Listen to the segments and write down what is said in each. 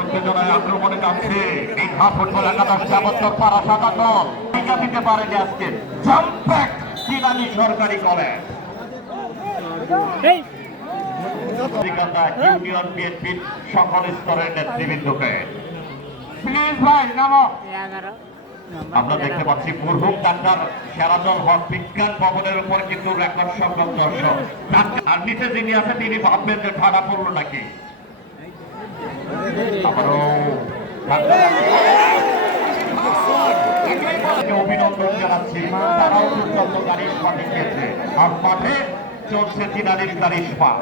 উত্তেজনায় আক্রমণে যাচ্ছে দীঘা ফুটবল একাদশ যাবত্তর পাড়া শাখা দল টিকা দিতে পারেনি আজকে জাম্প্যাক চিনানি সরকারি কলেজ ইউনিয়ন বিএনপির সকল স্তরের নেতৃবৃন্দকে প্লিজ ভাই নামো। আমরা দেখতে পাচ্ছি মরহুম ডাক্তার সেরাজল হক বিজ্ঞান ভবনের উপর কিন্তু রেকর্ড সংখ্যক দর্শক, আর নিচে যিনি আছে তিনি ভাববেন যে ঠাডা পড়লো নাকি। অভিনন্দন জানাচ্ছি, তারাও দুর্দান্ত কারিশমা দেখিয়েছে আর মাঠে চলছে চিনানির কারিশমা।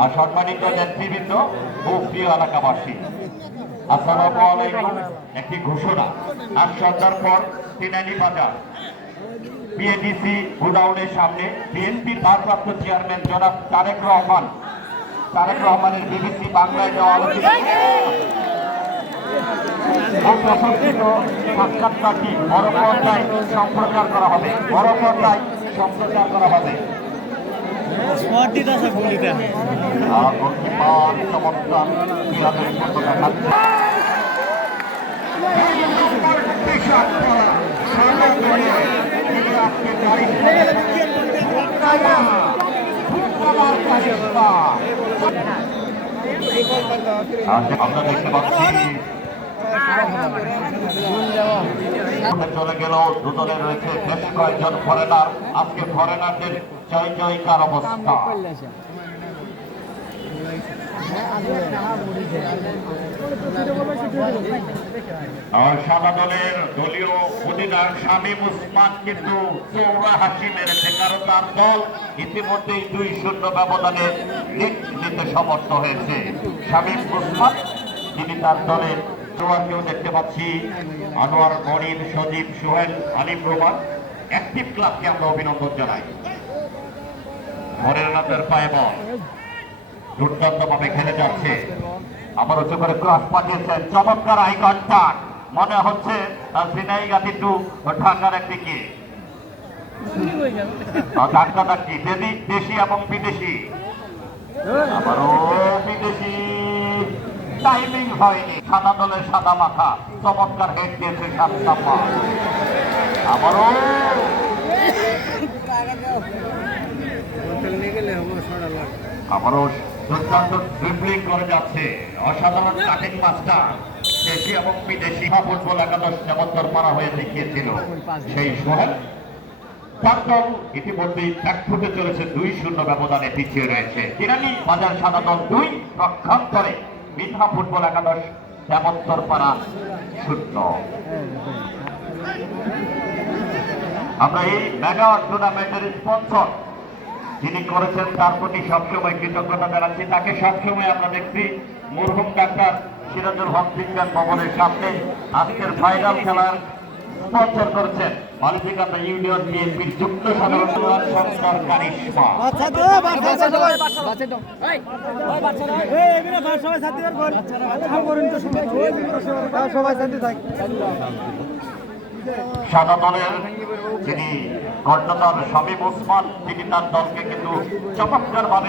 আর সম্মানিত নেতৃবৃন্দ ও প্রিয় এলাকাবাসী, আসসালামু আলাইকুম। একটি ঘোষণা, আজ সন্ধ্যার পর চিনানি বাজার বিএডিসি গোডাউনের সামনে বিএনপির ভারপ্রাপ্ত চেয়ারম্যান জনাব তারেক রহমানের বিবিসি বাংলায় দেওয়া আলোচনা সাক্ষাৎকারটি বড় পর্দায় সম্প্রচার করা হবে। আমরা দেখতে পাচ্ছি চলে গেল দুদলে রয়েছে বেশ কয়েকজন ফরেনার। আজকে ফরেনারদের জয় জয়কার অবস্থা। সাদা দলের দলীয় অধিনায়ক শামীম ওসমান কিন্তু চৌড়া হাসি মেরেছে, কারণ তার দল ইতিমধ্যেই 2-0 ব্যবধানে লিড নিতে সমর্থ হয়েছে। শামীম ওসমান তিনি তার দলের খেলোয়াড়কেও দেখতে পাচ্ছি, আনোয়ার, মনির, সজীব, সোহেল, আলিম রহমান। অ্যাক্টিভ ক্লাবকে আমরা অভিনন্দন জানাই। ফরেনারদের পায়ে বল দুর্দান্ত ভাবে খেলে যাচ্ছে। আবার উচ্চ করে ক্রস পাঠিয়েছেন, চমৎকার আই কন্টাক্ট। মনে হচ্ছে ঝিনাইগাতি টু ঢাকার একদিকে ধাক্কাধাক্কি দেশি এবং বিদেশি। আবারও বিদেশি, টাইমিং হয়নি। সাদা দলের সাদা মাথা চমৎকার হেড দিয়েছে সাতটাম্মা। আবারও দুর্দান্ত ড্রিবলিং করে যাচ্ছে, অসাধারণ কাটিং মাস্টার। দেশি এবং বিদেশি ফুটবল একাদশ যাবত্তর পারা হয়ে দেখিয়েছিল সেই সোহেল। তার দল ইতিমধ্যেই এক ফুটে চলেছে, 2-0 ব্যবধানে পিছিয়ে রয়েছে। চিনানি বাজার সাদা দল 2, পক্ষান্তরে মিঠা ফুটবল একাদশ যাবত্তর পারা 0। আমরা এই মেগা টুর্নামেন্টের স্পন্সর যিনি করেছেন তার প্রতি সবসময় কৃতজ্ঞতা জানাচ্ছি। তাকে সবসময় আমরা দেখছি মরহুম ডাক্তার সিরাজুল হক বিজ্ঞান ভবনের সামনে। আজকের ফাইনাল খেলার স্পন্সর করেছেন মালিকান্দা ইউনিয়ন বিএনপির যুক্ত সাধারণ সংস্থার কারিশমা। সাদা দলের যিনি কর্ণধার শামীম ওসমান, তিনি তার দলকে কিন্তু চমৎকার ভাবে